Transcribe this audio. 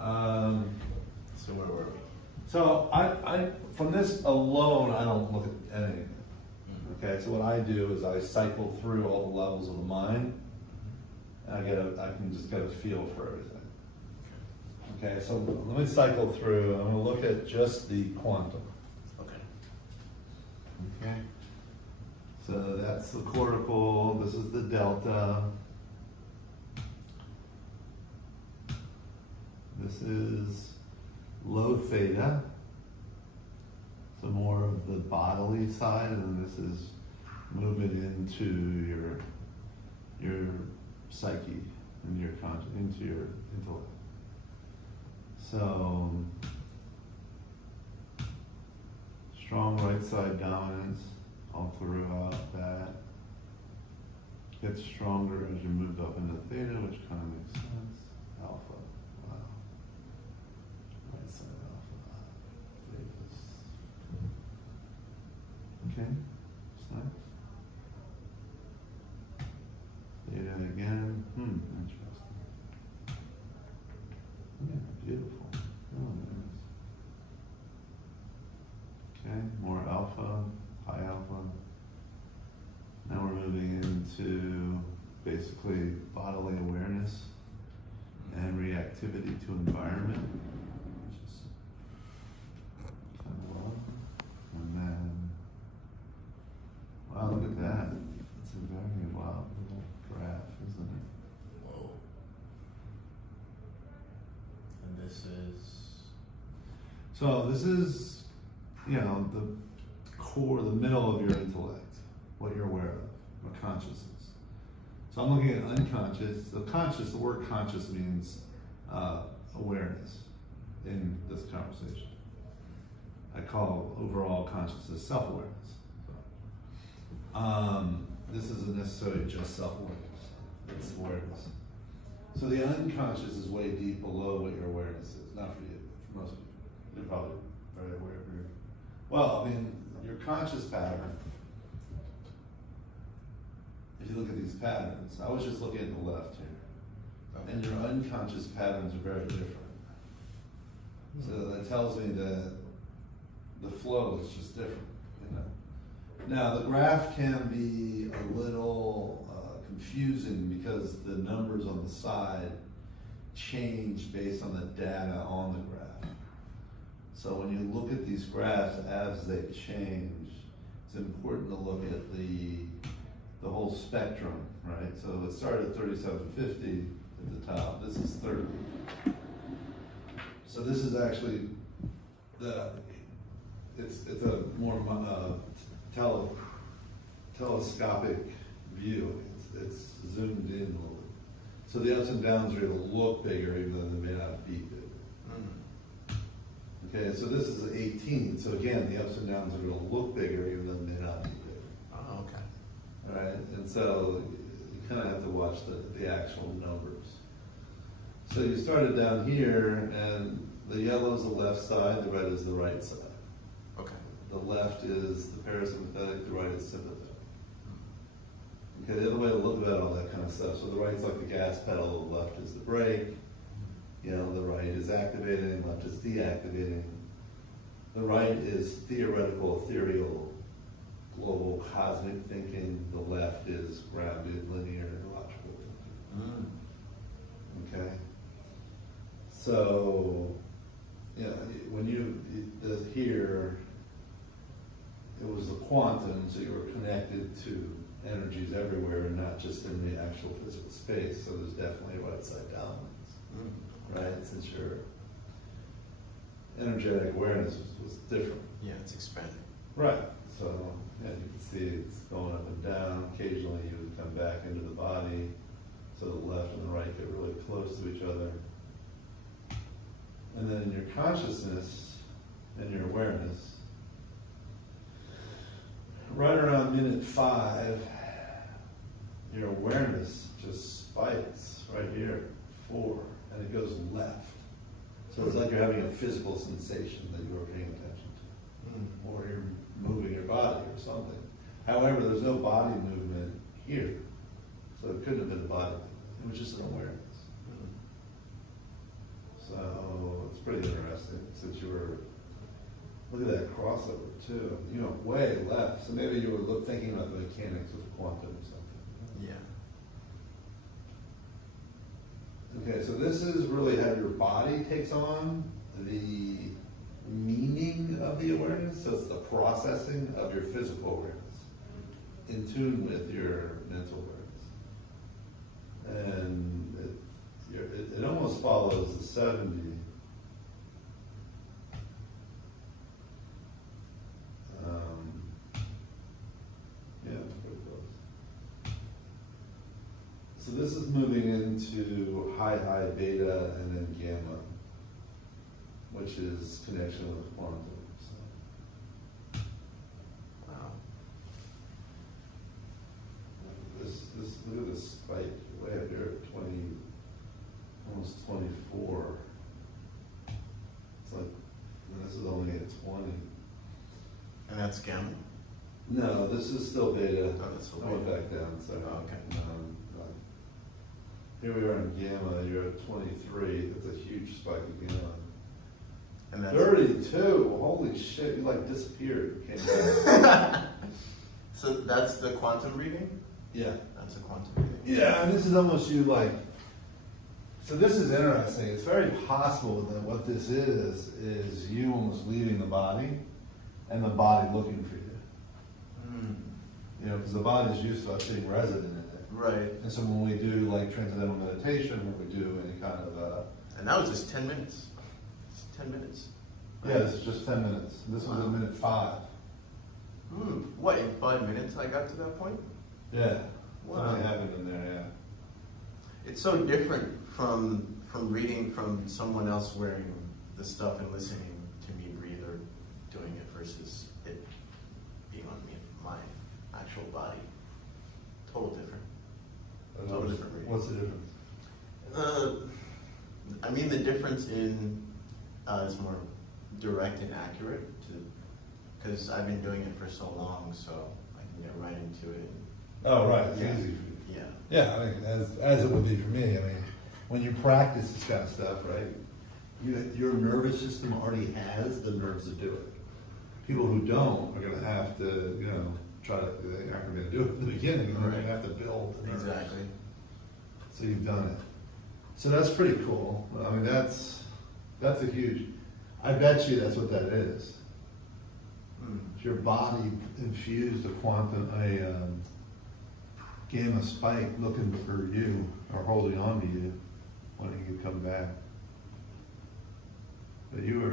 So where were we? So I from this alone, I don't look at anything. Okay, so what I do is I cycle through all the levels of the mind, and I can just get a feel for everything. Okay, so let me cycle through. I'm going to look at just the quantum. Okay. Okay. So that's the cortical. This is the delta. This is low theta. So more of the bodily side, and this is moving into your psyche and your into your intellect. So strong right side dominance all throughout that. Gets stronger as you move up into theta, which kind of makes sense. Alpha. Wow. Right side alpha. Theta. Okay. That's nice. Theta again. Interesting. Yeah, beautiful. Oh, nice. Okay, more alpha, high alpha. Now we're moving into basically bodily awareness and reactivity to environment, which is kind of well. And then, wow, look at that. It's a very wild little graph, isn't it? Whoa. And this is? So this is, the core, the middle of your intellect, what you're aware of, or consciousness. So I'm looking at unconscious. The word conscious means awareness in this conversation. I call overall consciousness self-awareness. This isn't necessarily just self-awareness, it's awareness. So the unconscious is way deep below what your awareness is. Not for you, but for most people. You're probably very aware of your, your conscious pattern. If you look at these patterns, I was just looking at the left here. And your unconscious patterns are very different. So that tells me that the flow is just different, Now the graph can be a little confusing because the numbers on the side change based on the data on the graph. So when you look at these graphs as they change, it's important to look at the whole spectrum, right? So it started at 3750 at the top. This is 30. So this is actually it's a more telescopic view. It's zoomed in a little bit. So the ups and downs are going to look bigger even though they may not be big. Okay, so this is 18. So again, the ups and downs are going to look bigger even though they may not be big. Oh, okay. All right, and so you kind of have to watch the actual numbers. So you started down here, and the yellow is the left side, the red is the right side. Okay. The left is the parasympathetic, the right is sympathetic. Okay, the other way to look at all that kind of stuff. So the right's like the gas pedal, the left is the brake. The right is activating, left is deactivating. The right is theoretical, ethereal, global, cosmic thinking. The left is grounded, linear, logical thinking. Okay? So, when here, it was the quantum, so you were connected to energies everywhere and not just in the actual physical space. So there's definitely a right side dominance. Right? Since your energetic awareness was different. Yeah, it's expanding. Right. So, you can see it's going up and down. Occasionally you would come back into the body. So the left and the right get really close to each other. And then in your consciousness and your awareness, right around minute 5, your awareness just spikes right here, 4. And it goes left. So it's like you're having a physical sensation that you're paying attention to. Or you're moving your body or something. However, there's no body movement here. So it couldn't have been a body movement. It was just an awareness. So pretty interesting since you were, look at that crossover too. You know, way left. So maybe you were thinking about the mechanics of quantum or something. Yeah. Okay, so this is really how your body takes on the meaning of the awareness. So it's the processing of your physical awareness in tune with your mental awareness. And it almost follows the 70. Yeah, pretty close. So this is moving into high beta and then gamma, which is connection with quantum. So. Wow. This look at this spike way up here at 20, almost 24. It's like, and this is only at 20. And that's gamma? No, this is still beta. Oh, that's still I went beta. back down, so. Oh, okay. Here we are in gamma, you're at 23. That's a huge spike again. And that's 32, holy shit, you like disappeared. Came back. So that's the quantum reading? Yeah. That's a quantum reading. Yeah, and this is almost you like, so this is interesting. It's very possible that what this is you almost leaving the body and the body looking for you. You know, because the body is used to us being resident in it. Right. And so when we do like transcendental meditation, or we do any kind of and that was just 10 minutes. It's 10 minutes. yeah, this is just 10 minutes. This was at minute 5. What, in 5 minutes I got to that point? Yeah. Wow. Something happened in there, yeah. It's so different from reading from someone else wearing the stuff and listening to me breathe or doing it versus it being on me, my actual body. Total different. Total different reading. What's the difference? I mean the difference in it's more direct and accurate because I've been doing it for so long, so I can get right into it. Oh, right. It's Yeah. easy for you. Yeah. Yeah, I mean, as it would be for me. I mean, when you practice this kind of stuff, right, your nervous system already has the nerves to do it. People who don't are going to have to, you know, they aren't going to do it at the beginning. They're going to have to build the nerves. Exactly. So you've done it. So that's pretty cool. I mean, that's a huge. I bet you that's what that is. It's your body infused a gamma spike looking for you or holding on to you when you come back. But you were